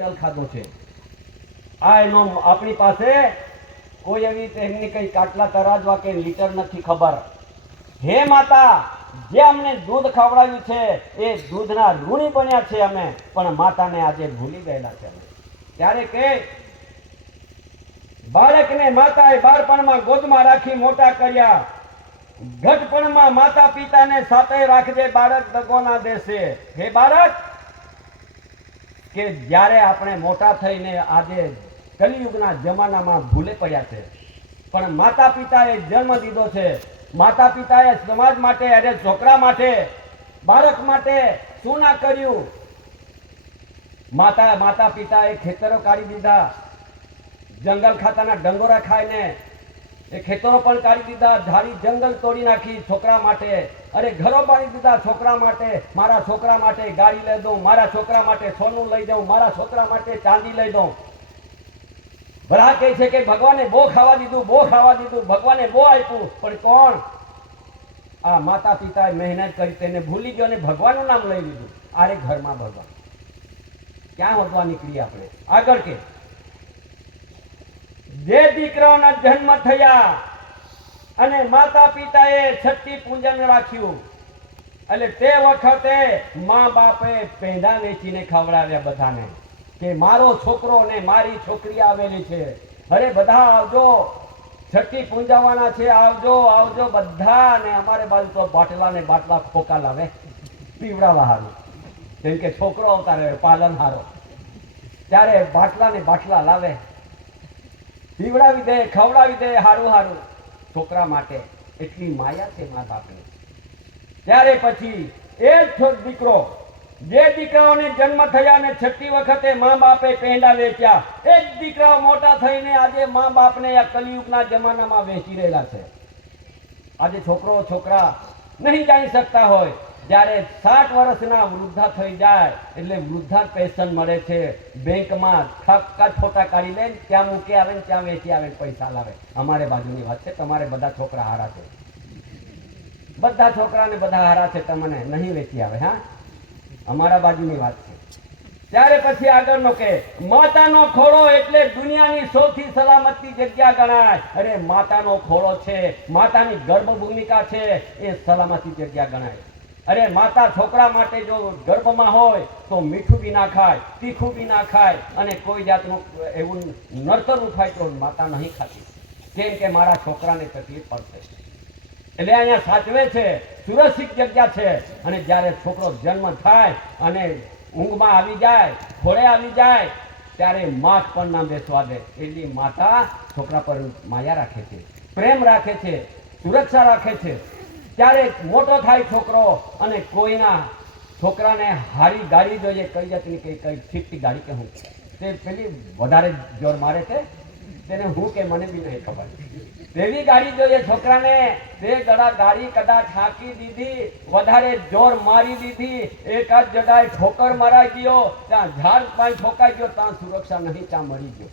Quintal ખાધો છે. આ એનો આપણી પાસે કોઈ એવી તેમની કઈ કાટલા તરાજવા કે લીટર નથી ખબર. હે માતા, જે અમને દૂધ ખવડાવ્યું છે એ દૂધના ઋણી બન્યા છે અમે, પણ માતાને આજે ભૂલી ગયેલા છે અમે. ત્યારે કે બાળકને માતાએ બાળપણમાં ગોદમાં રાખી મોટા કર્યા, ઘટપણમાં માતા પિતાને સાથે રાખજે, બાળક દગો ના દેશે. હે બાળક, કે જ્યારે આપણે મોટા થઈને આજે કલિયુગના જમાનામાં ભૂલે પડ્યા છે, પણ માતા પિતાએ જન્મ દીધો છે. માતા પિતાએ સમાજ માટે, અરે છોકરા માટે, બાળક માટે શું ના કર્યું? માતા પિતાએ ખેતરો કાઢી દીધા, જંગલ ખાતાના ડંગોરા ખાઈને એ ખેતરો પણ કાઢી દીધા, ઝાડી જંગલ તોડી નાખી છોકરા માટે. અરે ઘરો બાંધી દીધા છોકરા માટે. મારા છોકરા માટે ગાડી લઈ દઉં, મારા છોકરા માટે સોનું લઈ દઉં, મારા છોકરા માટે ચાંદી લઈ દઉં. ભલા કહે છે કે ભગવાને બહુ ખાવા દીધું, બહુ ખાવા દીધું, ભગવાને બહુ આપ્યું, પણ કોણ? આ માતા પિતાએ મહેનત કરી તેને ભૂલી ગયો અને ભગવાનનું નામ લઈ લીધું. આરે ઘરમાં ભગવાન ક્યાં વધવા નીકળી આપણે? આગળ કે જે દીકરાઓના જન્મ થયા અને માતા પિતાએ છઠ્ઠી પૂજન રાખ્યું, એટલે તે વખતે મા બાપે પેંડા વેચીને ખવડાવ્યા બધાને કે મારો છોકરો ને મારી છોકરી આવેલી છે, અરે બધા આવજો, છઠ્ઠી પૂંજાવાના છે, આવજો આવજો બધા. ને અમારે બાજુ તો બાટલા ને બાટલા ખોકા લાવે પીવડાવા હારું, કેમ કે છોકરો અવતારે પાલન હારો, ત્યારે બાટલા ને બાટલા લાવે, પીવડાવી દે, ખવડાવી દે, હારું હારું છોકરા માટે. એટલી માયા છે મા બાપની. ત્યારે પછી એ જ દીકરો, જે દીકરાઓને જન્મ થયા ને છઠ્ઠી વખતે મા બાપે પેંડા વેચ્યા, એ જ દીકરાઓ મોટા થઈને આજે મા બાપને આ કલિયુગના જમાનામાં વેચી રહેલા છે. આજે છોકરા નહીં જાણી શકતા હોય, જ્યારે 60 વર્ષના વૃદ્ધા થઈ જાય એટલે વૃદ્ધા પેન્શન મળે છે. બેંકમાં ફોટા કાઢી લે, ત્યાં મૂકી આવે ને ત્યાં વેચી આવે, પૈસા લાવે. અમારે બાજુની વાત છે, તમારે બધા છોકરા હારા છે, બધા છોકરાને બધા હારા છે, તમને નહીં વેચી આવે. હા, અમારા બાજુની વાત છે. ત્યારે પછી આગળનો કે માતાનો ખોળો એટલે દુનિયાની સૌથી સલામતી જગ્યા ગણાય. અરે માતાનો ખોળો છે, માતાની ગર્ભભૂમિકા છે, એ સલામતી જગ્યા ગણાય. અરે માતા છોકરા માટે જો ગર્ભમાં હોય તો મીઠું બી ના ખાય, તીખું બી ના ખાય, અને કોઈ જાતનું એવું નડતરું થાય તો માતા નહીં ખાતી, કેમ કે મારા છોકરાને તકલીફ પડશે. એટલે અહીંયા સાચવે છે, સુરક્ષિત જગ્યા છે. અને જ્યારે છોકરો જન્મ થાય અને ઊંઘમાં આવી જાય, ખોળે આવી જાય, ત્યારે માથ પણ ના બેસવા દે. એટલી માતા છોકરા પર માયા રાખે છે, પ્રેમ રાખે છે, સુરક્ષા રાખે છે. ત્યારે મોટો થાય છોકરો અને કોઈના છોકરાને હારી ગાડી જોઈએ, કઈ જાતની કઈ ઠીકથી ગાડી કે હું તે પેલી વધારે જોર મારે છે, તેને હું કે મને બી નહીં ખબર, તેવી ગાડી જોઈએ છોકરાને. તે ગળા ગાડી કદાચ હાંકી દીધી, વધારે જોર મારી દીધી, એક જ જગ્યાએ ઠોકર મરાઈ ગયો, ત્યાં ઝાડ પાણી ઠોકાઈ ગયો, ત્યાં સુરક્ષા નહીં, ત્યાં મરી ગયો.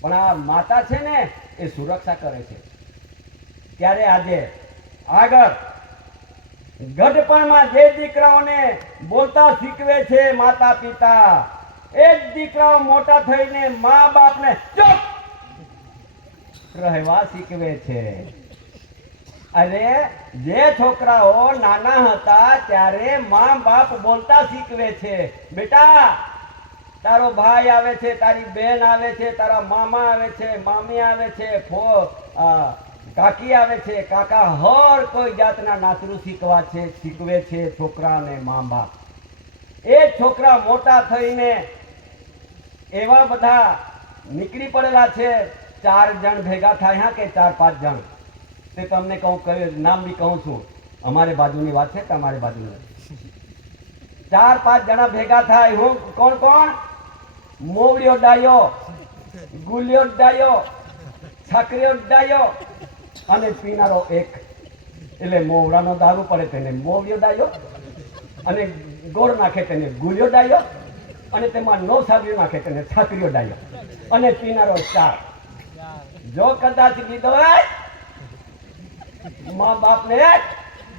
પણ આ માતા છે ને એ સુરક્ષા કરે છે. ત્યારે આજે આગળ ગઢપણમાં જે દીકરાઓને બોલતા શીખવે છે માતા પિતા, એ જ દીકરાઓ મોટા થઈને મા બાપને ચૂપ રહેવા શીખવે છે. અરે જે છોકરાઓ નાના હતા ત્યારે મા બાપ બોલતા શીખવે છે, બેટા તારો ભાઈ આવે છે, તારી બેન આવે છે, તારા મામા આવે છે, મામી આવે છે, કાકી આવે છે, કાકા, હર કોઈ જાતના નાતરું શીખવે છે છોકરા અને મા બાપ. એ છોકરા મોટા થઈને એવા બધા નીકળી પડેલા છે. 4 જણ ભેગા થાય, હા, કે 4-5 જણ, તે તમને કહું, નામ બી કહું છું, અમારે બાજુની વાત છે, તમારી બાજુની. 4-5 જણા ભેગા થાય. હું કોણ કોણ? મોવડીઓ ડાયો, ગુલિયો ડાયો, છાકરીઓ ડાયો અને પીનારો એક. એટલે મોવડાનો દારૂ પડે તેને મોવડીઓ ડાયો, અને ગોળ નાખે તેને ગુલિયો ડાયો, અને તેમાં 9 સાબીઓ નાખે તેને છાકરીઓ ડાયો, અને પીનારો 4. જો કદાચ લીધો મા બાપને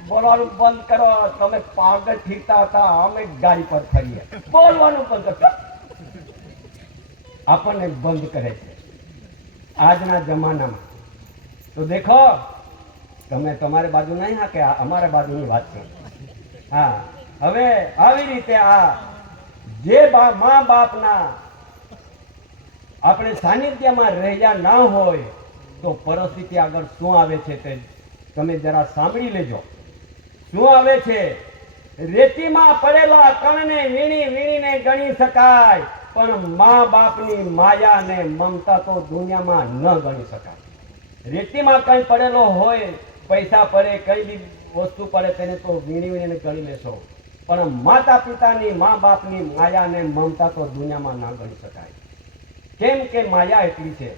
બોલવાનું બંધ કરો, તમે પાગલ ફીરતા હતા, અમે ગાડી પર ફરીએ, બોલવાનું બંધ કરો. આપણને બંધ કરે છે આજના જમાનામાં. તો દેખો, તમે તમારી બાજુ નહીં, હા, કે અમારા બાજુની વાત છે. હા, હવે આવી રીતે આ જે મા બાપના આપણે સાનિધ્યમાં રહ્યા ના હોય તો પરિસ્થિતિ આગળ શું આવે છે તે તમે જરા સાંભળી લેજો. શું આવે છે? રેતીમાં પડેલા કણને વીણી વીણીને ગણી શકાય, પણ મા બાપની માયા ને મમતા તો દુનિયામાં ન ગણી શકાય. રેતીમાં કંઈ પડેલો હોય, પૈસા પડે, કઈ બી વસ્તુ પડે, તેને તો વીણી વીણીને ગણી લેશો, પણ માતા પિતાની મા બાપની માયા ને મમતા તો દુનિયામાં ના ગણી શકાય. કેમ કે માયા એટલી છે.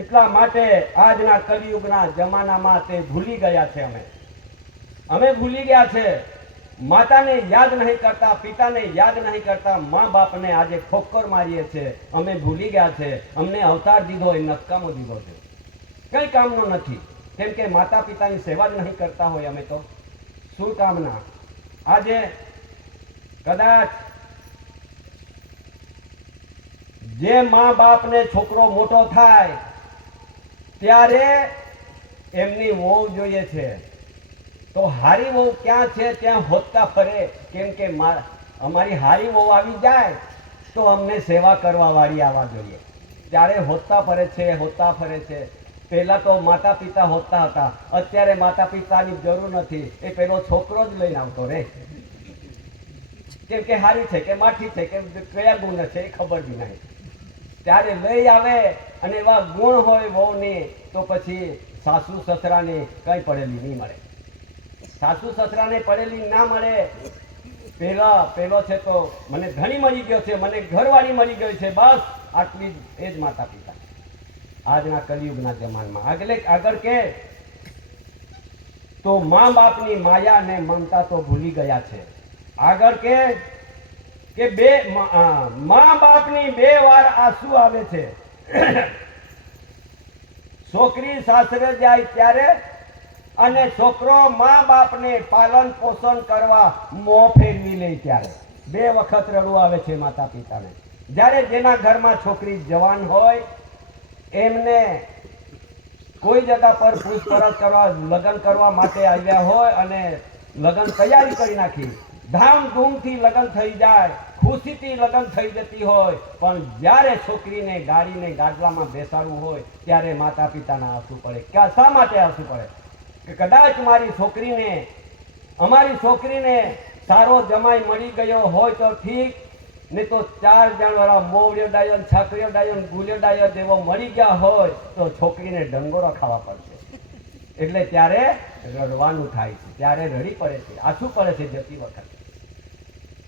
એટલા માટે આજના કલિયુગના જમાનામાં તે ભૂલી ગયા છે. અમે ભૂલી ગયા છે. માતાને યાદ નહીં કરતા, પિતાને યાદ નહીં કરતા, મા બાપને આજે ઠોક્કર મારીએ છીએ. અમે ભૂલી ગયા છે. અમને અવતાર દીધો એ નકામો દીધો છે, કઈ કામનો નથી. કેમ કે માતા પિતાની સેવા જ નહીં કરતા હોય અમે તો શું કામના. આજે કદાચ જે મા બાપને છોકરો મોટો થાય ત્યારે એમની વહુ જોઈએ છે, તો હારી વહુ ક્યાં છે ત્યાં હોતતા ફરે. કેમ કે અમારી હારી વહુ આવી જાય તો અમને સેવા કરવા વાળી આવવા જોઈએ. ત્યારે હોતતા ફરે છે, હોતતા ફરે છે. પહેલા તો માતા પિતા હોતા હતા, અત્યારે માતા પિતાની જરૂર નથી. એ પેલો છોકરો જ લઈને આવતો રે. કેમ કે હારી છે કે માઠી છે કે કયા ગુણ છે એ ખબર બી નહીં. ત્યારે લઈ આવે અને એવા ગુણ હોય વહુની, તો પછી સાસુ સસરાને કઈ પડેલી નહીં મળે. સાસુ સસરાને પડેલી ના મળે. પેલો છે તો મને ધણી મળી ગયો છે, મને ઘરવાળી મળી ગઈ છે, બસ આટલી એ જ માતા પિતા આજના કલિયુગના જમાનામાં. આગળ કે તો મા બાપની માયા ને મમતા તો ભૂલી ગયા છે. આગળ કે બે મા બાપની 2 વાર આંસુ આવે છે. છોકરી સાસરે જાય ત્યારે અને છોકરો મા બાપને પાલન પોષણ કરવા મોં ફેરવી લે ત્યારે 2 વખત રડવું આવે છે માતા પિતાને. જ્યારે જેના ઘરમાં છોકરી જવાન હોય એમને કોઈ જગ્યા પર પૂછપરછ કરવા, લગ્ન કરવા માટે આવ્યા હોય અને લગ્ન તૈયારી કરી નાખી, ધામધૂમથી લગ્ન થઈ જાય, ખુશીથી લગ્ન થઈ જતી હોય, પણ જ્યારે છોકરીને ગાડીને ગાડલામાં બેસાડવું હોય ત્યારે માતા પિતાના આંસુ પડે. શા માટે આંસુ પડે? કે કદાચ અમારી છોકરીને સારો જમાઈ મળી ગયો હોય તો ઠીક, ને તો 4 જણ વાળા મોવડ્યો ડાયો, છાકરીઓ ડાયો, ગુલિયો ડાયો જેવો મળી ગયા હોય તો છોકરીને ડંગોરો ખાવા પડશે. એટલે ત્યારે રડવાનું થાય છે, ત્યારે રડી પડે છે, આંસુ પડે છે જતી વખત.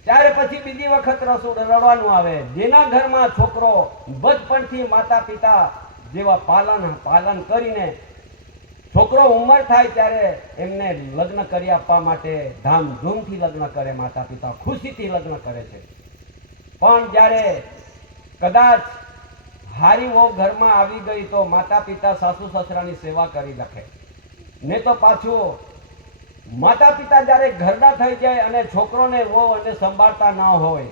ત્યારે પછી બીજી વખત રડવાનું આવે. જેના ઘરમાં છોકરો બચપણથી માતા પિતા જેવા પાલન કરીને છોકરો ઉંમર થાય ત્યારે એમને લગ્ન કરી આપવા માટે ધામધૂમથી લગ્ન કરે માતા પિતા, ખુશીથી લગ્ન કરે છે. પણ જ્યારે કદાચ હારી વહુ ઘરમાં આવી ગઈ તો માતા પિતા સાસુ સસરાની સેવા કરી રાખે. ને તો પાછું માતા પિતા જ્યારે ઘરડા થઈ જાય અને છોકરોને વહુ અને સંભાળતા ન હોય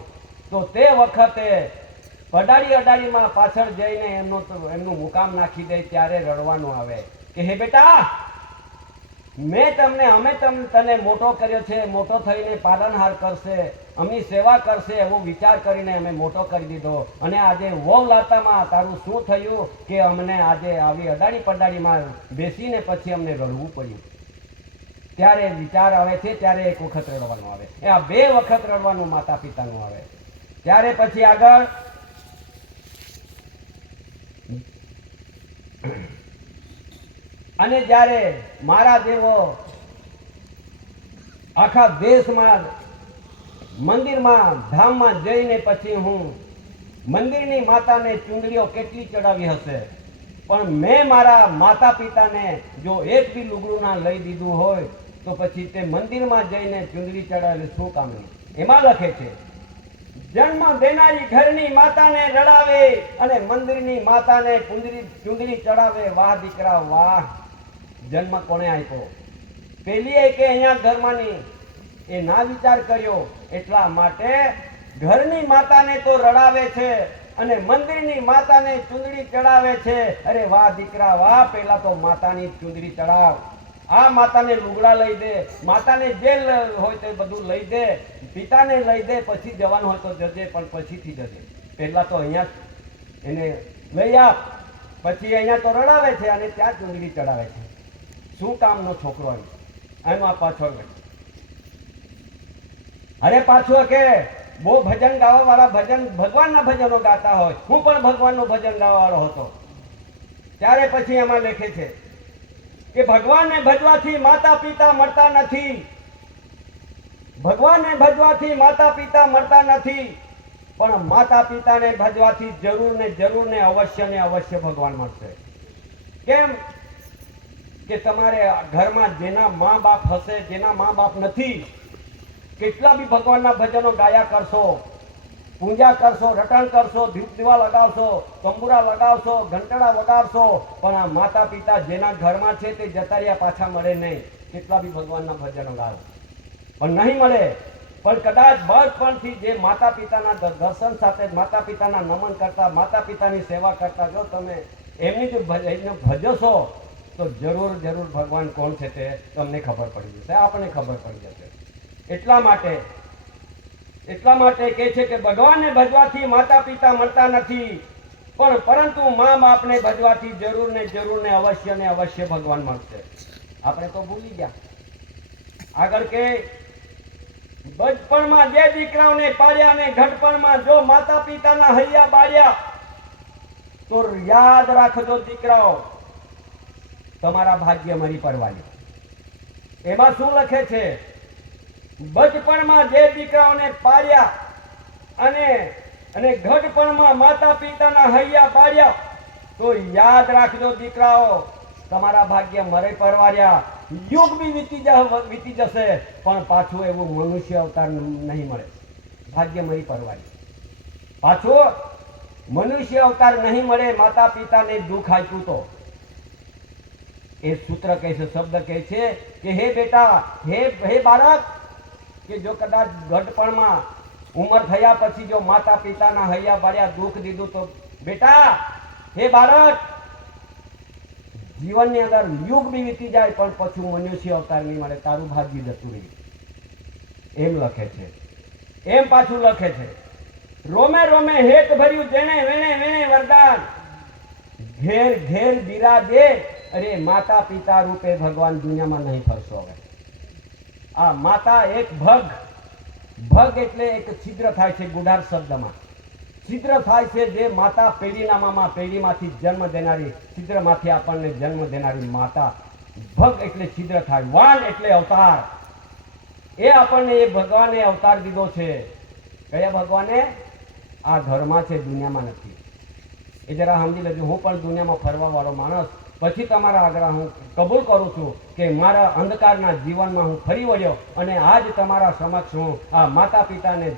તો તે વખતે અડાડીમાં પાછળ જઈને એમનું મુકામ નાખી દે ત્યારે રડવાનું આવે કે હે બેટા, અમે તને મોટો કર્યો છે, મોટો થઈને પાલનહાર કરશે, અમની સેવા કરશે એવો વિચાર કરીને અમે મોટો કરી દીધો, અને આજે વહુ લાતામાં તારું શું થયું કે અમને આજે આવી અડાડીમાં બેસીને પછી અમને રડવું પડ્યું. ત્યારે વિચાર આવે છે, ત્યારે 1 વખત રડવાનું આવે. આ 2 વખત રડવાનું માતા પિતાનું આવે. ત્યારે પછી આગળ અને જ્યારે મારા જેવો આખા દેશમાં મંદિરમાં ધામમાં જઈને પછી હું મંદિરની માતાને ચૂંદડીઓ કેટલી ચડાવી હશે, પણ મેં મારા માતા પિતાને જો એક બી લુગડું ના લઈ દીધું હોય તો પછી તે મંદિરમાં જઈને ચૂંદડી ચડાવેલી શું કામની? એમાં લખે છે, જન્મ દેનારી ઘરની માતાને રડાવે અને મંદિરની માતાને ચૂંદડી ચડાવે. વાહ દીકરા વાહ, જન્મ કોને આપ્યો? પેલી કે અહીંયા ધર્મની એ ના વિચાર કર્યો. એટલા માટે ઘરની માતાને તો રડાવે છે અને મંદિરની માતાને ચૂંદડી ચડાવે છે. અરે વાહ દીકરા વાહ, પહેલા તો માતાની ચૂંદડી ચડાવ, આ માતાને લુગડા લઈ દે, માતાને જે હોય તે બધું લઈ દે, પિતાને લઈ દે, પછી જવાનું હોય તો જજે, પણ પછીથી જજે. પહેલા તો અહીંયા એને લઈ આપ, પછી અહીંયા તો રડાવે છે અને ત્યાં ચૂંદડી ચડાવે છે. શું કામનો છોકરો એમાં પાછળ અરે પાછું કે બહુ ભજન ગાવા વાળા ભજન ભગવાનના ભજનો ગાતા હોય. હું પણ ભગવાનનું ભજન ગાવા વાળો હતો. ત્યારે પછી એમાં લખે છે કે ભગવાનને ભજવાથી માતા પિતા મળતા નથી, ભગવાનને ભજવાથી માતા પિતા મળતા નથી, પણ માતા પિતાને ભજવાથી જરૂર ને અવશ્ય ભગવાન મળશે. કેમ કે તમારે ઘરમાં જેના મા બાપ હશે, જેના મા બાપ નથી, કેટલા બી ભગવાનના ભજનો ગાયા કરશો, પૂજા કરશો, રટણ કરશો, દીપ દીવા લગાવશો, તંબુરા લગાવશો, ઘંટડા વગાડશો, પણ આ માતા પિતા જેના ઘરમાં છે તે જતા રહ્યા, પાછા મળે નહીં. કેટલા બી ભગવાનના ભજનો ગાવો પણ નહીં મળે. પણ કદાચ બચપણથી જે માતા પિતાના દર્શન સાથે, માતા પિતાના નમન કરતા, માતા પિતાની સેવા કરતા જો તમે એમની જો ભજશો તો જરૂર ભગવાન કોણ છે તે તમને ખબર પડી જશે, આપણને ખબર પડી જશે. એટલા માટે કહે છે કે ભગવાનને ભજવાથી માતા પિતા મળતા નથી, પણ પરંતુ મા બાપને ભજવાથી જરૂર ને અવશ્ય ભગવાન મળશે. આપણે તો ભૂલી ગયા. આગળ કે બચપણમાં જે દીકરાઓને પાડ્યા ને ઘડપણમાં જો માતા પિતાના હૈયા બાળ્યા, તો યાદ રાખજો દીકરાઓ, તમારા ભાગ્ય મરી પડવાની. એમાં શું લખે છે? બચપણમાં જે દીકરાઓને પાડ્યા અને ઘડપણમાં માતા પિતાના હૈયા બાળ્યા, તો યાદ રાખજો દીકરાઓ, તમારા ભાગ્ય મરે પરવાર્યા. યુગ બી વીતી જશે, પણ પાછું એવું મનુષ્ય અવતાર નહીં મળે. ભાગ્ય મરી પરવાર્યા, પાછું મનુષ્ય અવતાર નહીં મળે. માતા પિતાને દુઃખ આપ્યું તો એ સૂત્ર કહે છે, શબ્દ કહે છે કે હે બેટા, હે બાળક, કે જો કદાચ ઘડપણમાં ઉંમર થયા પછી જો માતા પિતાના હૈયા બાળ્યા, દુઃખ દીધું, તો બેટા હે બાળક, જીવનની અંદર યુગ બી વીતી જાય પણ પછી મનુષ્ય અવતાર નહીં મળે, તારું ભાગ્ય જતું રહ્યું. એમ લખે છે. એમ પાછું લખે છે, રોમે રોમે હેત ભર્યું જેણે વેણે વરદાન, ઘેર ઘેર બિરાજે. અરે માતા પિતા રૂપે ભગવાન દુનિયામાં નહીં ફરશો. હવે આ માતા એક ભગ એટલે એક છિદ્ર થાય છે, ગુડાર શબ્દમાં છિદ્ર થાય છે. જે માતા પેઢીનામાં પેઢીમાંથી જન્મ દેનારી, છિદ્રમાંથી આપણને જન્મ દેનારી માતા. ભગ એટલે છિદ્ર થાય, વાન એટલે અવતાર. એ આપણને એ ભગવાને અવતાર દીધો છે. કયા ભગવાને? આ ઘરમાં છે, દુનિયામાં નથી. એ જરા સમજી લેજો. હું પણ દુનિયામાં ફરવા વાળો માણસ, પછી તમારા આગળ હું કબૂલ કરું છું કે મારા અંધકારના જીવનમાં હું ફરી વળ્યો અને આજ તમારા સમક્ષ હું આ માતા પિતાને,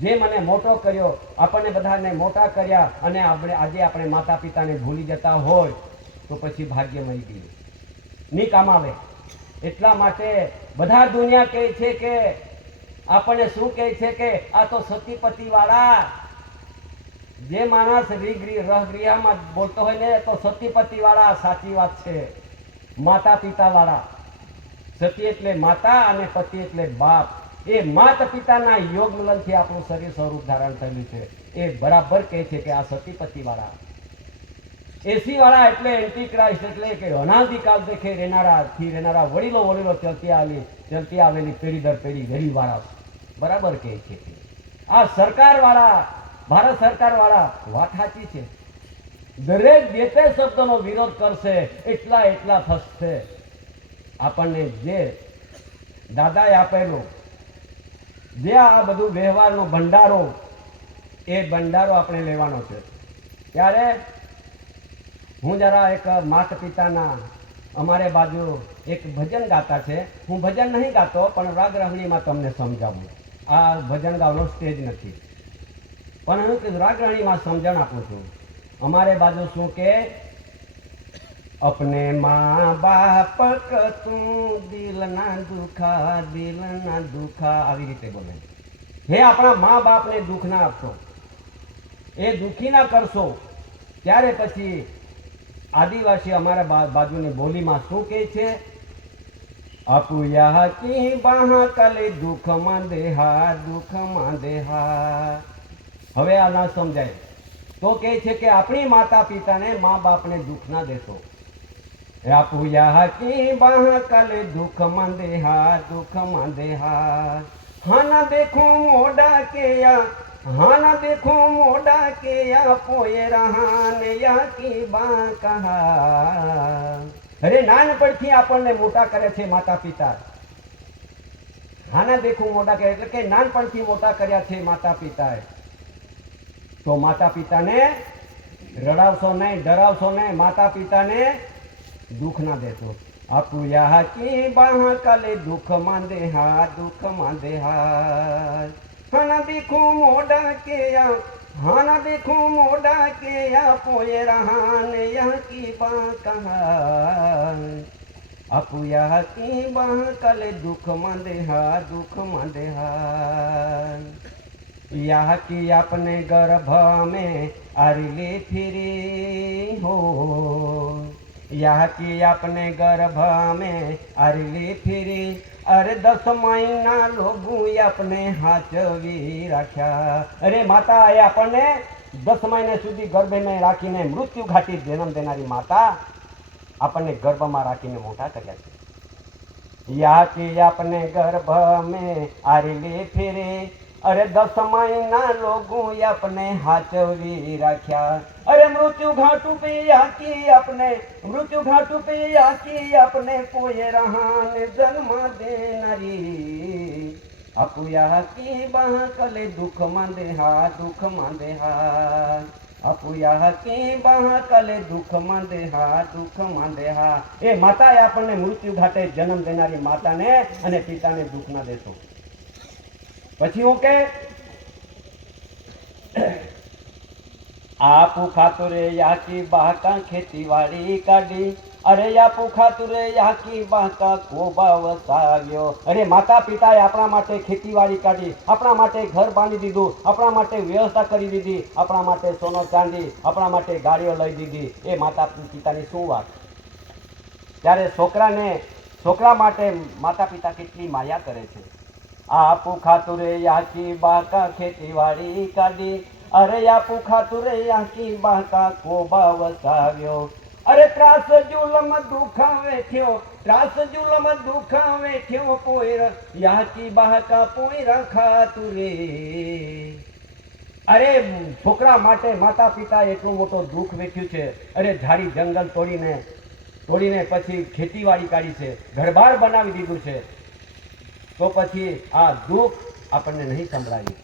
જે મને મોટો કર્યો, આપણને બધાને મોટા કર્યા, અને આજે આપણે માતા પિતાને ભૂલી જતા હોય તો પછી ભાગ્ય મળી ગયું, નહીં કામ આવે. એટલા માટે બધા દુનિયા કહે છે કે આપણને શું કહે છે કે આ તો સતીપતિ વાળા, જે માણસ રહગૃહમાં બોલતો હોય ને તો સતીપતિ વાળા. સાચી વાત છે, માતા પિતા વાળા. સતી એટલે માતા અને પતિ એટલે બાપ. એ માતા પિતાના યોગ મિલનથી આપણું શરીર સ્વરૂપ ધારણ થયેલું છે. એ બરાબર કહે છે કે આ સતીપતિ વાળા. એસી વાળા એટલે એન્ટી ક્રાઇસ્ટ, એટલે કે અનાદિકાલ દેખે રહેનારા વડીલો ચલતી આવેલી પેઢી દર પેઢી ગરીબ વાળા. બરાબર કહે છે. આ સરકાર વાળા, ભારત સરકાર વાળા, વાત સાચી છે. દરેક જે તે શબ્દનો વિરોધ કરશે એટલા થશે. આપણને જે દાદાએ આપેલું, જે આ બધું વ્યવહારનો ભંડારો, એ ભંડારો આપણે લેવાનો છે. ત્યારે હું જરા એક માતા પિતાના, અમારે બાજુ એક ભજન ગાતા છે. હું ભજન નહીં ગાતો, પણ રાગ રાહણીમાં તમને સમજાવું. આ ભજન ગાવાનો સ્ટેજ નથી, પણ હું રાગ રાહણીમાં સમજણ આપું છું. અમારે બાજુ શું કે, अपने माँ बाप को तू दिल ना दुखा આવી રીતે બોલે. હે આપણા મા બાપને દુઃખ ના આપશો. એ દુઃખી ના કરશો ત્યારે પછી આદિવાસી અમારા બાજુની બોલીમાં શું કહે છે? અપુયા કી બાહ કલે દુઃખમાં દેહા, દુઃખમાં દેહા. હવે આ ના સમજાય તો કહે છે કે આપણી માતા પિતાને મા બાપને દુઃખ ના દેશો. અપુયા કી બાહ કલે દુઃખમાં દેહા, દુઃખમાં દેહા. હાના દેખો મોડા કે હાના દેખો મોડા કે પોએ રહાને યા કી બા કહા. અરે નાનપણથી આપણને મોટા કરે છે માતા પિતા. હાના દેખો મોડા કે એટલે કે નાનપણથી મોટા કર્યા છે માતા પિતાએ. તો માતા પિતાને રડાવશો નહીં, ડરાવશો નહીં, માતા પિતાને દુઃખ ના દેશો. અપુયા કી બાહ કલે દુઃખમાં દેહા, દુઃખમાં દેહા. હાના દેખો મોડા કે હાના દેખો મોડા કે પોએ રહાને યા કી બા કહા. અપુયા કી બાહ કલે દુઃખમાં દેહા, દુઃખમાં દેહા. યા કી આપને ગર્ભ में आरिले फिरी हो, યા કી આપને ગર્ભ में आरिले फिरी. अरे 10 મહિના લોગું આપને હાચવી રાખ્યા. અરે માતા એ આપણને 10 મહિના સુધી ગર્ભમાં રાખીને મૃત્યુ ઘાટી જન્મ દેનારી માતા આપણને ગર્ભમાં રાખીને મોટા કર્યા છે. યા કી આપને ગર્ભ में आरिले फिरी. अरे 10 મહિના લોગું આપને હાચવી રાખ્યા. અરે મૃત્યુ ઘાટુ पे યાકી આપને મૃત્યુ ઘાટુ पे યાકી આપને કોઈ રહાને જન્મ દેનારી. અપુયા કી બાહ કલે દુઃખમાં દેહા, દુઃખમાં દેહા. અપુયા કી બાહ કલે દુઃખમાં દેહા, દુઃખમાં દેહા. એ માતાએ આપણને મૃત્યુ ઘાટે જન્મ દેનારી માતાને અને પિતાને દુઃખ ના દેશો. પછી હું કે આપું ખાતુરે યાકી બાકા ખેતીવાડી કાઢી. અરે આપું ખાતુરે યાકી બાકા કોબા વસાવ્યો. અરે માતા પિતાએ આપણા માટે ખેતીવાડી કાઢી, આપણા માટે ઘર બાંધી દીધું, આપણા માટે વ્યવસ્થા કરી દીધી, આપણા માટે સોનો ચાંદી, આપણા માટે ગાડીઓ લઈ દીધી. એ માતા પિતાની શું વાત. ત્યારે છોકરા માટે માતા પિતા કેટલી માયા કરે છે. આપું ખાતુરે યાકી બાકા ખેતીવાડી કાઢી. અરે આપું ખાતુરે યાકી બાકા કોબા વસાવ્યો. અરે ત્રાસ જુલમ દુઃખ વેઠ્યો, ત્રાસ જુલમ દુઃખ વેઠ્યો પોઈર યાકી બાકા પોઈર ખાતુરે. અરે છોકરા માટે માતા પિતાએ એટલું મોટું દુઃખ વેઠ્યું છે. અરે ઝાડી જંગલ તોડીને પછી ખેતીવાડી કાઢી છે, ઘરબાર બનાવી દીધું છે. તો પછી આ દુઃખ આપણને નહીં સંભળાયું.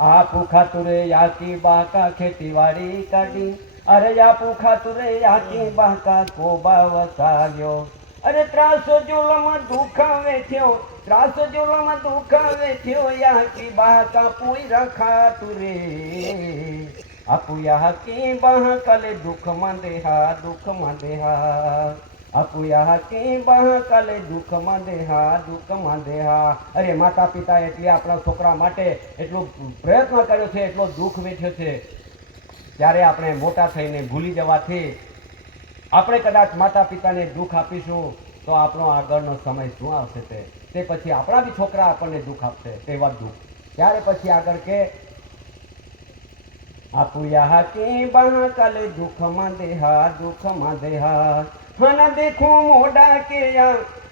આપું ખાતુરે યાકી બાકા ખેતીવાડી કાઢી. અરે આપું ખાતુરે યાકી બાકા કોબા વસાવ્યો. અરે ત્રાસ જુલમ દુઃખ વેઠ્યો, ત્રાસ જુલમ દુઃખ વેઠ્યો યાકી બાકા પોઈર ખાતુરે. આપું યાકી બાહ કલે દુઃખમાં દેહા, દુઃખમાં દેહા. અપુયા કી બાહ કલે દુઃખમાં દેહા, દુઃખમાં દેહા. અરે માતા પિતા એટલે આપણા છોકરા માટે એટલો પ્રયત્ન કર્યો છે, એટલો દુઃખ વેઠ્યો છે. ત્યારે આપણે મોટા થઈને ભૂલી જવાથી આપણે કદાચ માતા પિતાને દુઃખ આપીશું તો આપણો આગળનો સમય શું આવશે. તે પછી આપણા બી છોકરા આપણને દુઃખ આપશે, તેવા દુઃખ. ત્યારે પછી આગળ કે અપુયા કી બાહ કલે દુઃખમાં દેહા, દુઃખમાં દેહા. હાના દેખો મોડા કે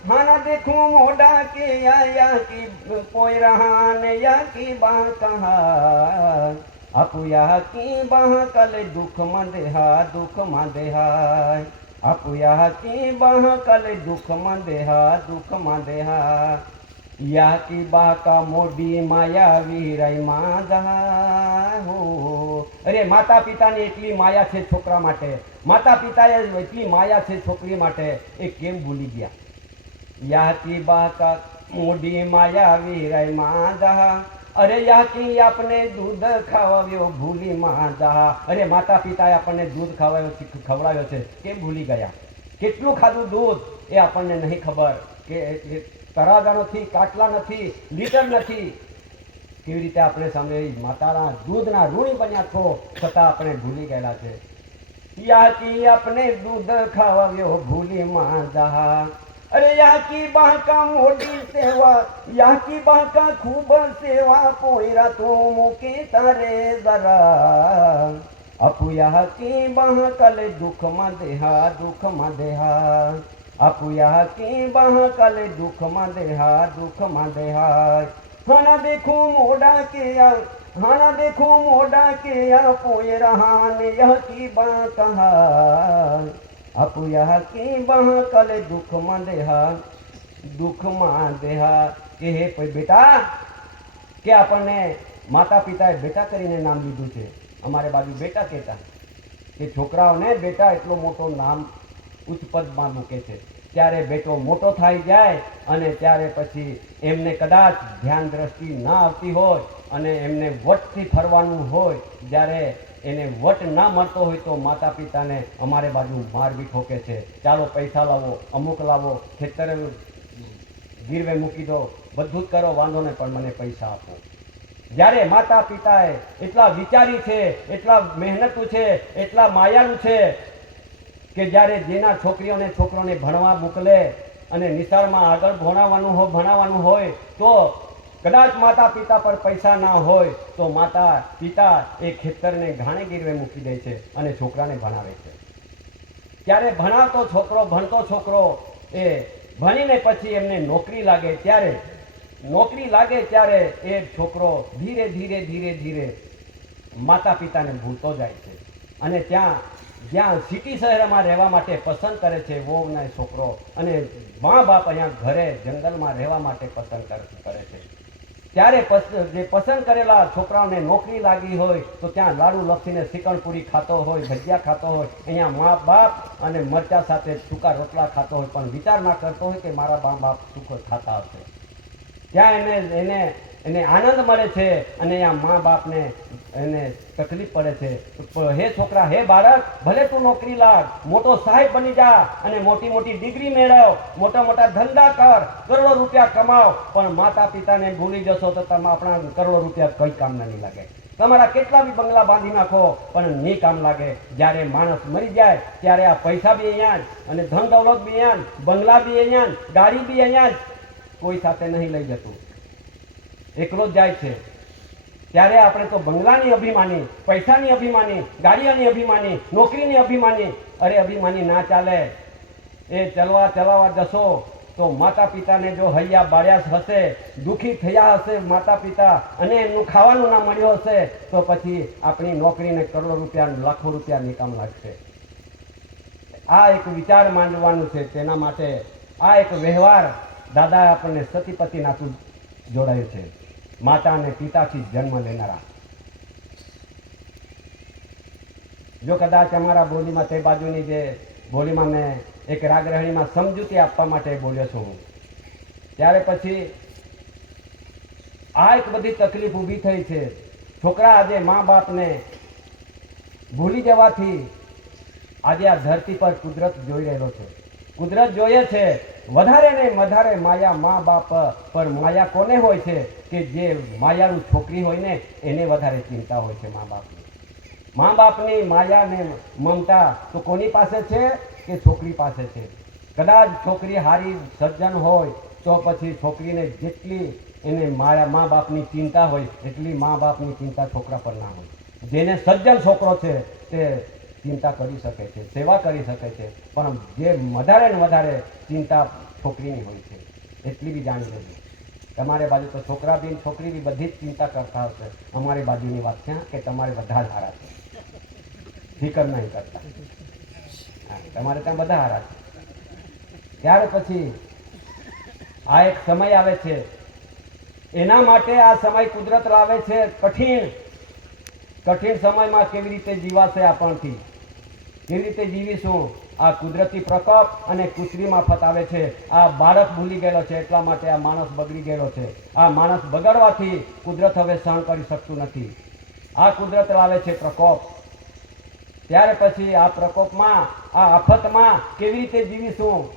હાના દેખો મોડા કે યાકી પોઈ રહાને યાકી બા કહા. અપુયા કી બાહ કલે દુઃખમાં દેહા, દુઃખમાં દેહા. અપુયા કી બાહ કલે દુઃખમાં દેહા, દુઃખમાં દેહા. યાકી બાકા મોડી માયા વીરાઈ માધા હો. અરે માતા પિતાની એટલી માયા છે છોકરા માટે, માતા પિતાએ એટલી માયા છે છોકરી માટે, એ કેમ ભૂલી ગયા. યાકી બાકા મોડી માયા વીરાઈ માધા. અરે યાકી આપને દૂધ ખવડાવ્યો ભૂલી માધા. અરે માતા પિતાએ આપણને દૂધ ખવડાવ્યો છે, કેમ ભૂલી ગયા. કેટલું ખાધું દૂધ એ આપણને નહીં ખબર કે તરાગા નથી, કાટલા નથી, લીટર નથી. કેવી રીતે આપણે સામે માતાના દૂધના ઋણી બન્યા છો છતાં આપણે ભૂલી ગયેલા છે. યાકી આપણે દૂધ ખાવાવ્યો ભૂલી માંદા, અરે યાકી બાકા મોટી સેવા, યાકી બાકા ખૂબ સેવા, પોયરા તું મૂકી તારે જરા, अपू यह की बह कल दुख में देहा, दुख में देहा, अपू यह की बह कल दुख में देहा, दुख में देहा, हाना देखो मोड़ा के हाना देखो मोड़ा के पोए रहा ने यह की बह कहा, अपू यह की बह कल दुख में देहा, दुख में देहा. કે હે બેટા, કે આપણને માતા પિતાએ બેટા કરીને નામ લીધું છે. અમારે બાજુ બેટા કહેતા કે છોકરાઓને બેટા એટલો મોટો નામ ઉચ્ચ પદમાં મૂકે છે. ત્યારે બેટો મોટો થઈ જાય અને ત્યારે પછી એમને કદાચ ધ્યાન દ્રષ્ટિ ના આવતી હોય અને એમને વટથી ફરવાનું હોય, જ્યારે એને વટ ના મળતો હોય તો માતા પિતાને અમારે બાજુ માર બી ઠોકે છે. ચાલો પૈસા લાવો, અમુક લાવો, ખેતર ગીરવે મૂકી દો, બધું જ કરો, વાંધો નહીં, પણ મને પૈસા આપો. જ્યારે માતા પિતાએ એટલા વિચારી છે, એટલા મહેનતું છે, એટલા માયાળું છે કે જ્યારે જેના છોકરીઓને છોકરોને ભણવા મોકલે અને નિશાળમાં આગળ ભણાવવાનું હોય તો કદાચ માતા પિતા પર પૈસા ના હોય તો માતા પિતા એ ખેતરને ઘાણે ગીરવે મૂકી દે છે અને છોકરાને ભણાવે છે. ત્યારે ભણતો છોકરો એ ભણીને પછી એમને નોકરી લાગે ત્યારે એ છોકરો ધીરે ધીરે માતા પિતાને ભૂલતો જાય છે અને જ્યાં સિટી શહેરમાં રહેવા માટે પસંદ કરે છે વહુ ને છોકરો, અને મા બાપ અહીંયા ઘરે જંગલમાં રહેવા માટે પસંદ કરે છે. ત્યારે જે પસંદ કરેલા છોકરાઓને નોકરી લાગી હોય તો ત્યાં લાડુ લપસીને શિકણપુરી ખાતો હોય, ભજીયા ખાતો હોય, અહીંયા મા બાપ અને મરચા સાથે સૂકા રોટલા ખાતો હોય, પણ વિચાર ના કરતો હોય કે મારા મા બાપ સૂકો ખાતા હશે. ત્યાં એને આનંદ મળે છે અને અહીંયા મા બાપને એને તકલીફ પડે છે. હે છોકરા, હે બાળક, ભલે તું નોકરી લાગ, મોટો સાહેબ બની જા અને મોટી મોટી ડિગ્રી મેળવ, મોટા મોટા ધંધા કર, કરોડો રૂપિયા કમાવ, પણ માતા પિતાને ભૂલી જશો તો તમે આપણા કરોડો રૂપિયા કઈ કામ નહીં લાગે. તમારા કેટલા બી બંગલા બાંધી નાખો પણ નહીં કામ લાગે. જ્યારે માણસ મરી જાય ત્યારે આ પૈસા બી અહીંયા જ, અને ધન દૌલત બી અહીંયા જ, બંગલા બી અહીંયા જ, ગાડી બી અહીંયા જ, કોઈ સાથે નહીં લઈ જતું, એકલો જ જાય છે. ત્યારે આપણે તો બંગલાની અભિમાની, પૈસાની અભિમાની, ગાડીઓની અભિમાની, નોકરીની અભિમાની. અરે અભિમાની ના ચાલે. એ ચલાવવા જશો તો માતા પિતાને જો હૈયા બાળ્યા હશે, દુઃખી થયા હશે માતા પિતા, અને એમનું ખાવાનું ના મળ્યું હશે તો પછી આપણી નોકરીને કરોડો રૂપિયા, લાખો રૂપિયા નિકામ લાગશે. આ એક વિચાર માંડવાનું છે. તેના માટે આ એક વ્યવહાર દાદાએ આપણને સતીપતિ નાતું જોડાયું છે. માતા અને પિતાથી જન્મ લેનારા. જો કદાચ અમારા બોલીમાં તે બાજુની જે બોલીમાં મેં એક રાગરહણીમાં સમજૂતી આપવા માટે બોલ્યો છું, ત્યારે પછી આ એક બધી તકલીફ ઊભી થઈ છે. છોકરા આજે મા બાપને ભૂલી જવાથી આજે આ ધરતી પર કુદરત જોઈ રહેલો છે. કુદરત જોઈએ છે વધારે ને વધારે માયા મા બાપ પર. માયા કોને હોય છે? કે જે માયાળું છોકરી હોય ને એને વધારે ચિંતા હોય છે મા બાપની. મા બાપની માયા ને મમતા તો કોની પાસે છે? કે છોકરી પાસે છે. કદાચ છોકરી હારી સજ્જન હોય તો પછી છોકરીને જેટલી એને મા બાપની ચિંતા હોય એટલી મા બાપની ચિંતા છોકરા પર ના હોય. જેને સજ્જન છોકરો છે તે ચિંતા કરી શકે છે, સેવા કરી શકે છે, પણ જે વધારે ને વધારે ચિંતા છોકરીની હોય છે. એટલી બી જાણી લેજો. તમારે બાજુ તો છોકરા બી છોકરી બી બધી જ ચિંતા કરતા હશે. અમારી બાજુની વાત છે કે તમારે વધારે હારા છે, ફિકર નહીં કરતા. તમારે ત્યાં બધા હારા છે. ત્યાર પછી આ એક સમય આવે છે, એના માટે આ સમય કુદરત લાવે છે. કઠિન સમયમાં કેવી રીતે જીવાશે આપણથી, કેવી રીતે જીવીશું? આ કુદરતી પ્રકોપ અને કુતરી માફત આવે છે. આ બાળક ભૂલી ગયેલો છે એટલા માટે આ માણસ બગડી ગયેલો છે. આ માણસ બગડવાથી કુદરત હવે સહન કરી શકતું નથી. આ કુદરત લાવે છે પ્રકોપ. ત્યારે પછી આ પ્રકોપમાં, આ આફતમાં કેવી રીતે જીવીશું?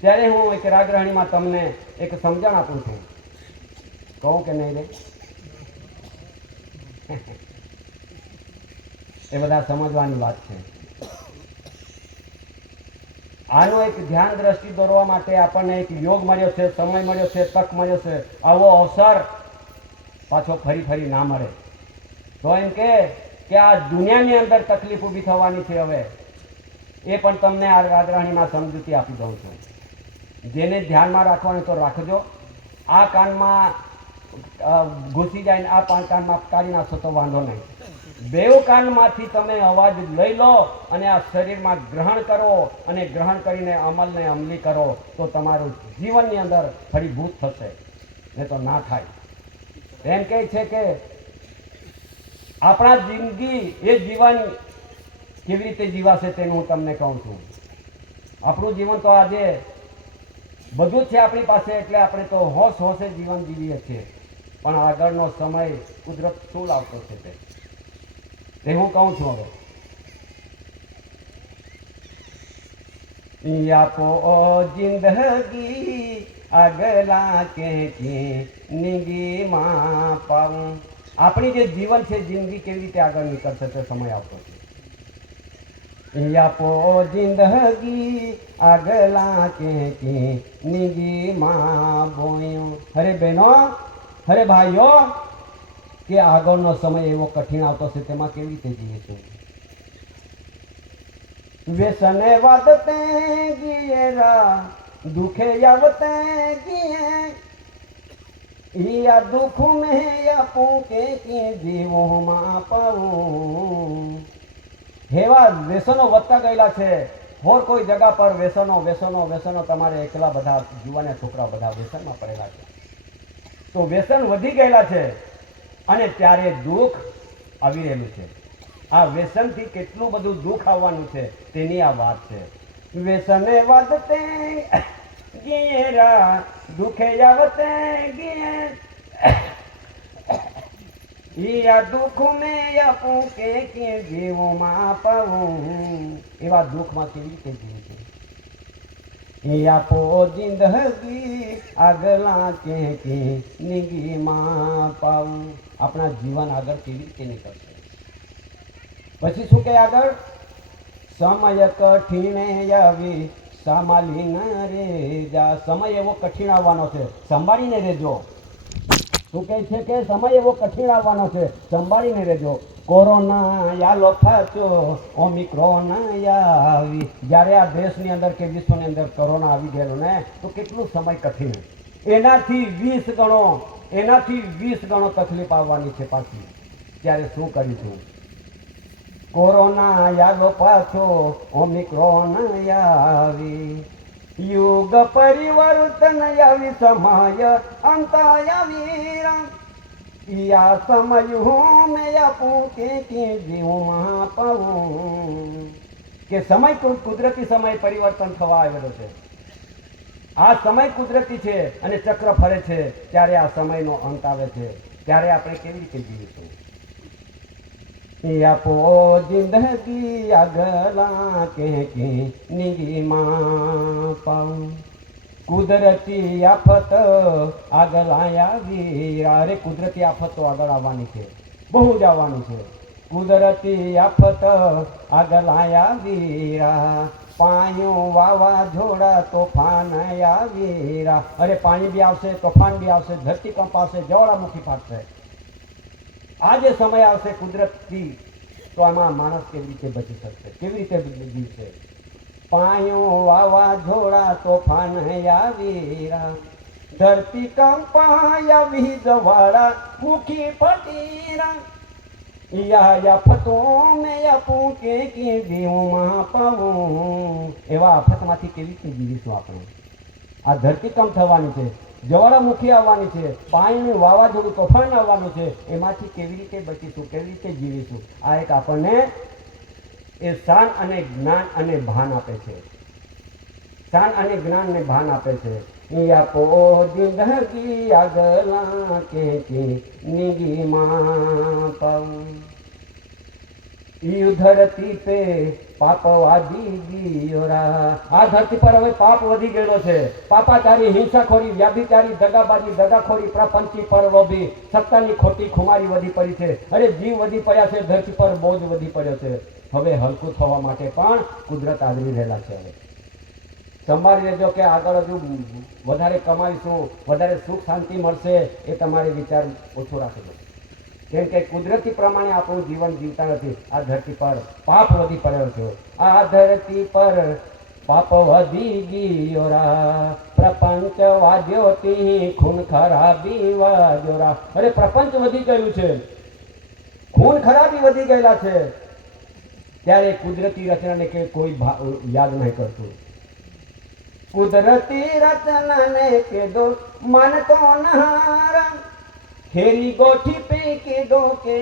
ત્યારે હું એક રાગરહણીમાં તમને એક સમજણ આપું છું. કહું કે નહીં રે? એ બધા સમજવાની વાત છે. આનો એક ધ્યાન દ્રષ્ટિ દોરવા માટે આપણને એક યોગ મળ્યો છે, સમય મળ્યો છે, તક મળ્યો છે. આવો અવસર પાછો ફરી ફરી ના મળે. તો એમ કે આ દુનિયાની અંદર તકલીફ ઊભી થવાની છે. હવે એ પણ તમને આ આગ્રહણીમાં સમજૂતી આપી દઉં છું. જેને ધ્યાનમાં રાખવાનું તો રાખજો. આ કાનમાં ઘૂસી જાય ને આ કાનમાં કાઢી નાખશો તો વાંધો નહીં. બેઉ કાનમાંથી તમે અવાજ લઈ લો અને આ શરીરમાં ગ્રહણ કરો અને ગ્રહણ કરીને અમલને અમલી કરો તો તમારું જીવનની અંદર ફળીભૂત થશે, નહીં તો ના થાય. એમ કહે છે કે આપણા જિંદગી એ જીવન કેવી રીતે જીવાશે તેનું હું તમને કહું છું. આપણું જીવન તો આજે બધું જ છે આપણી પાસે, એટલે આપણે તો હોશ હોશે જીવન જીવીએ છીએ. પણ આગળનો સમય કુદરત શું લાવતો છે તે હું કહું છું. હવે યાપો જિંદગી આગલા કે નિગી માં પાઉં. આપણી જે જીવન છે, જિંદગી કેવી રીતે આગળ નીકળશે તે સમય આવતો છે. યાપો જિંદગી આગલા કે નિગી માં બોયું. અરે બહેનો, અરે ભાઈઓ, કે આગળનો સમય એવો કઠિન આવતો છે, તેમાં કેવી રીતે જીવીશું? વ્યસને વાદતે ગિયેરા દુખે આવતે ગિયે યા દુઃખ મેં યાપું કે જીવોમાં પાવું. એવા વ્યસનો વધતા ગયેલા છે. હોર કોઈ જગા પર વ્યસનો વ્યસનો વ્યસનો તમારે એકલા બધા જુવાને છોકરા બધા વ્યસનમાં પડેલા છે. તો વ્યસન વધી ગયેલા છે અને ત્યારે દુઃખ આવી રહેલું છે. આ વ્યસનથી કેટલું બધું દુઃખ આવવાનું છે તેની આ વાત છે. વ્યસને વધતે ગિયેરા દુઃખે આવતે ગિયે યા દુઃખ મેં આપું કે જીવોમાં પાવું. એવા દુઃખમાં કેવી રીતે જીવું છે? યાપો જિંદગી આગલા કે નિગીમાં પાવું. આપણા જીવન આગળ કેવી રીતે નીકળશે? પછી શું કે આગળ? સમય કઠિને આવી સામાલી ન રેજા. સમય એવો કઠિન આવવાનો છે, સંભાળીને રહેજો. શું કહે છે કે સમય એવો કઠિન આવવાનો છે, સંભાળીને રહેજો. કોરોના યાલો ફાચો ઓમિક્રોન આવી. જ્યારે આ દેશની અંદર કે વિશ્વની અંદર કોરોના આવી ગયેલો ને, તો કેટલું સમય કઠિન. એનાથી 20 ગણો તકલીફ આવવાની છે પાછી. ત્યારે શું કરીશું? કોરોના યાલો પાછો ઓમિક્રોન આવી. યુગ પરિવર્તન આવી સમય અંત આવી. યા સમય હું મેં આપું કે જીવમાં પાવું. કે સમય કુદરતી સમય પરિવર્તન થવા આવેલો છે. આ સમય કુદરતી છે અને ચક્ર ફરે છે. ત્યારે આ સમયનો અંત આવે છે. ત્યારે આપણે કેવી રીતે જીવીશું? યાપો જિંદગી આગલા કે નિગીમાં પાઉં. કુદરતી આફત આગળ આવી. અરે કુદરતી આફત તો આગળ આવવાની છે, બહુ જ આવવાની છે. કુદરતી આફત આગળ આવી. પાયું વાવાઝોડા તોફાન આવી. અરે પાણી બી આવશે, તોફાન બી આવશે, ધરતીકંપ આવશે, જ્વાળામુખી ફાટશે. આ જે સમય આવશે કુદરતથી, તો આમાં માણસ કેવી રીતે બચી શકશે? કેવી રીતે જીવશે? પાયું વાવાઝોડા તોફાન આવી. ધરતી કંપ આવી, જ્વાળા મુખી ફટી. યા આફતો મેં આપું કે જીવમાં પાવું. એવા આફતમાંથી કેવી રીતે જીવીશું આપણે? આ ધરતીકંપ થવાની છે, જ્વાળામુખી આવવાની છે, પાણીનું વાવાઝોડું તોફાન આવવાનું છે. એમાંથી કેવી રીતે બચીશું? કેવી રીતે જીવીશું? આ એક આપણને એ શાન અને જ્ઞાન અને ભાન આપે છે. શાન અને જ્ઞાન ને ભાન આપે છે. યાપો જિંદગી આગલા કે નિગીમાં પાઉં. ઈ ધરતી પે પાપ વાદી ગયોરા. આ ધરતી પર હવે પાપ વધી ગયેલો છે. પાપાચારી, હિંસાખોરી, વ્યાભિચારી, દગાબાજી, દગાખોરી, પ્રપંચી, પરલોભી, સત્તાની ખોટી ખુમારી વધી પડી છે. અરે જીવ વધી પડ્યા છે. ધરતી પર બોજ વધી પડ્યો છે. હવે હલકું થવા માટે પણ કુદરત આદરી રહેલા છે. હવે સંભાળી લેજો કે આગળ હજુ વધારે કમાઈશું, વધારે સુખ શાંતિ મળશે, એ તમારે વિચાર ઓછો રાખજો. કેમ કે કુદરતી પ્રમાણે આપણું જીવન જીવતા નથી. આ ધરતી પર પાપ વધી પડ્યો છે. આ ધરતી પર પાપ વધી ગયોરા, પ્રપંચ વાદ્યો તી ખૂન ખરાબી વાજોરા. અરે પ્રપંચ વધી ગયું છે, ખૂન ખરાબી વધી ગયેલા છે. ત્યારે કુદરતી રચનાને કે કોઈ યાદ નહીં કરતું. કુદરતી રચનાને કે દો માનતો નહારા, ખેરી ગોઠી પે કે દો કે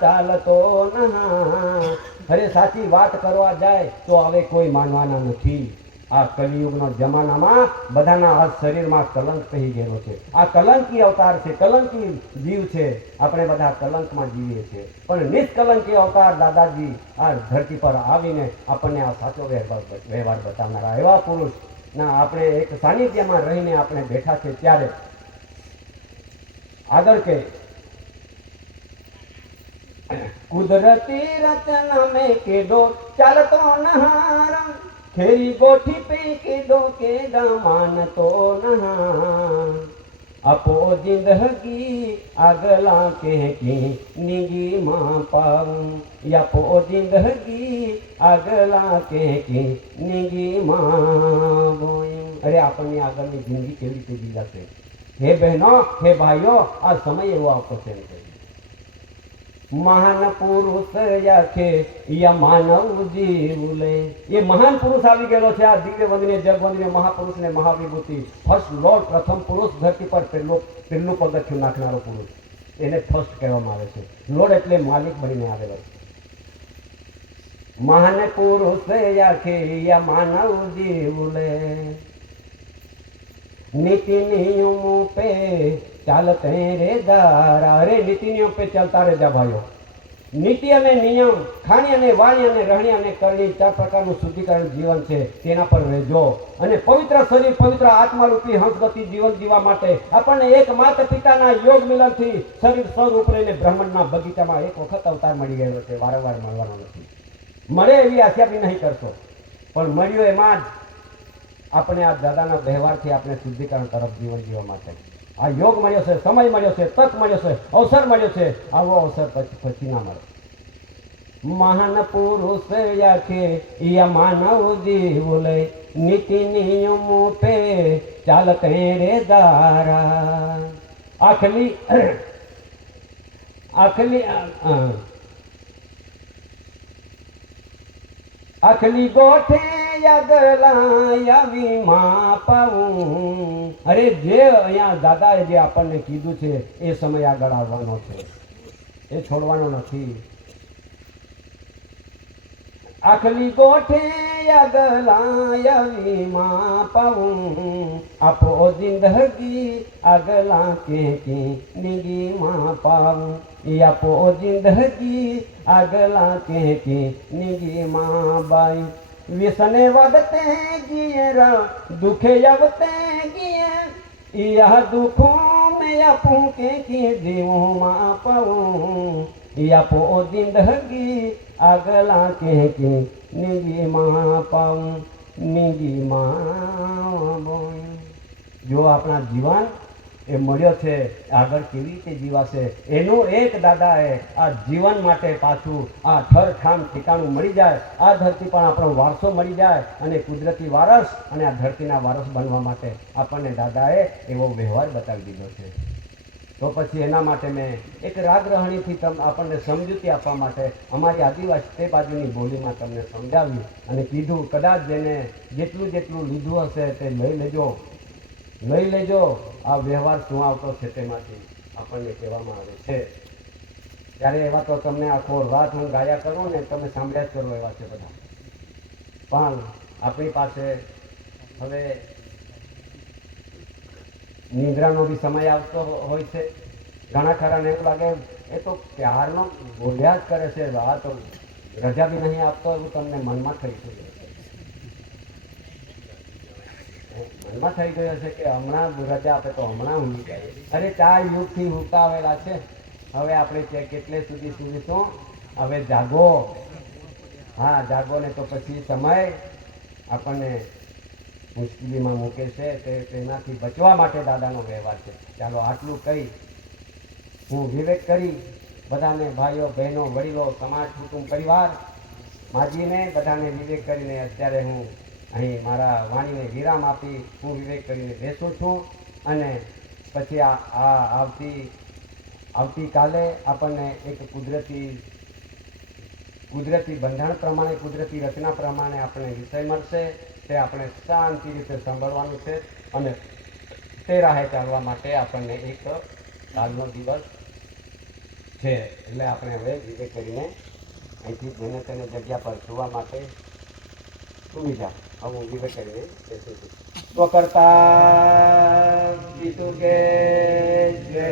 ચાલતો નહા. અરે સાચી વાત કરવા જાય તો હવે કોઈ માનવાના નથી. આ કલિયુગનો જમાનામાં બધાના આ શરીરમાં કલંક કહી ગયેલો છે. આ કલંકી અવતાર છે, કલંકી જીવ છે. આપણે બધા કલંકમાં જીવીએ છીએ, પણ નિષ્કલંકી અવતાર દાદાજી આ ધરતી પર આવીને આપણને આ સાચો વ્યવહાર બતાવનારા એવા પુરુષ ના આપણે એક સાનિધ્યમાં રહીને આપણે બેઠા છે. ત્યારે આગળ કે કુદરતી રચના મેં કેડો ચાલતો નહારા, ખેરી ગોઠી પે કેડો કે માનતો નહા. આપો જિંદગી આગલા કે નિગી માં પાવું, આપો જિંદગી આગલા કે નિગી માં બોયું. અરે આપણને આગળની જિંદગી કેવી રીતે જીવાશે? હે બહેનો, હે ભાઈઓ, આ સમય એવો આવતો છે. મહાન પુરુષ યાખે યા માનવ જીવલે. એ મહાન પુરુષ આવી ગયેલો છે. આ દિવ્ય વંદનીય જગ વંદનીય મહાપુરુષ ને મહાવિભૂતિ ફર્સ્ટ લોર્ડ, પ્રથમ પુરુષ, ધરતી પર પહેલું પગથિયું નાખનારો પુરુષ, એને ફર્સ્ટ કહેવામાં આવે છે. લોર્ડ એટલે માલિક બનીને આવેલો છે. મહાન પુરુષ યાખે યા માનવ જીવલે, નીતિ નિયમો पे ચાલતે રે દારા. અરે નીતિ નિયમ पे ચાલતા રહેજા ભાઈઓ. નીતિ અને નિયમ, ખાણી અને વાણી અને રહેણી અને કરણી, 4 પ્રકારનું શુદ્ધિકરણ જીવન છે. તેના પર રહેજો. અને પવિત્ર શરીર, પવિત્ર આત્મારૂપી હંસગતિ જીવન જીવવા માટે આપણને એક માતા પિતાના યોગ મિલનથી શરીર સ્વરૂપ લઈને બ્રહ્માંડના બગીચામાં એક વખત અવતાર મળી ગયેલો છે. વારંવાર મળવાનો નથી. મળે એવી આશા બી નહીં કરશો, પણ મળ્યો એમાં જ આપણે આ દાદાના વ્યવહારથી આપણે શુદ્ધિકરણ તરફ જીવન જીવવા માટે આ યોગ મળ્યો છે, સમય મળ્યો છે, તક મળ્યો છે, અવસર મળ્યો છે. આવો અવસર પછી ના મળે. મહાન પુરુષ યાખે યા માનવ જીવ લે, નીતિ નિયમો पे ચાલતે રે દારા. આખલી ગોઠે યગલાયા માં પાવું. અરે જે અહીંયા દાદાએ જે આપણને કીધું છે એ સમય આગળ આવવાનો છે, એ છોડવાનો નથી. આખલી ગોઠે યગલાયા માં પાવું, આપો જિંદગી આગલા કે નિગી માં પાવું. આપો જિંદગી આગલા કે નિગી માં બાઈ. व्यसने वदते गियरा, दुखे अवते गिये, यह दुखों में अपू के जीवों माँ पाऊँ. अपो जिंदगी अगला के निगी माँ पाऊँ, निगी माँ बोऊँ. जो अपना जीवन એ મળ્યો છે, આગળ કેવી રીતે જીવાશે એનું એક દાદાએ આ જીવન માટે પાછું આ ઠરઠામ ઠેકાણું મળી જાય, આ ધરતી પણ આપણો વારસો મળી જાય અને કુદરતી વારસ અને આ ધરતીના વારસ બનવા માટે આપણને દાદાએ એવો વ્યવહાર બતાવી દીધો છે. તો પછી એના માટે મેં એક રાગ રહણીથી આપણને સમજૂતી આપવા માટે અમારી આદિવાસી તે બાજુની બોલીમાં તમને સમજાવ્યું અને કીધું કદાચ જેને જેટલું લીધું હશે તે લઈ લેજો. આ વ્યવહાર શું આવતો છે તેમાંથી આપણને કહેવામાં આવે છે. ત્યારે એવા તો તમને આખો રાત હું ગાયા કરું ને તમે સાંભળ્યા જ કરો એવા છે બધા. પણ આપણી પાસે હવે નિંદ્રાનો બી સમય આવતો હોય છે. ઘણા ખરાને એવું લાગે એ તો પ્યારનો બોલ્યા જ કરે છે. આ તો રજા બી નહીં આપતો એવું તમને મનમાં થઈ ગયું મનમાં થઈ ગયો છે કે હમણાં રજા આપે તો હમણાં ઊંઘી જાય. અરે 4 યુગથી ઉતાવેલા છે. હવે આપણે કેટલે સુધી સુવીશું? હવે જાગો. હા જાગો ને તો પછી સમય આપણને મુશ્કેલીમાં મૂકે છે. તેનાથી બચવા માટે દાદાનો વ્યવહાર છે. ચાલો આટલું કહી હું વિવેક કરી બધાને ભાઈઓ બહેનો વડીલો સમાજ કુટુંબ પરિવાર માજીને બધાને વિવેક કરીને અત્યારે હું અહીં મારા વાણીને વિરામ આપી હું વિવેક કરીને બેસું છું. અને પછી આવતીકાલે આપણને એક કુદરતી બંધારણ પ્રમાણે કુદરતી રચના પ્રમાણે આપણને વિષય મળશે. તે આપણે શાંતિ રીતે સાંભળવાનું છે અને તે રાહે ચાલવા માટે આપણને એક કાલનો દિવસ છે. એટલે આપણે હવે વિવેક કરીને અહીંથી જેને તેને જગ્યા પર સુવા માટે સુવી જા. હવે હું વિવેક કરીને બેસું છું. તો કરતા જીતુ કે જય.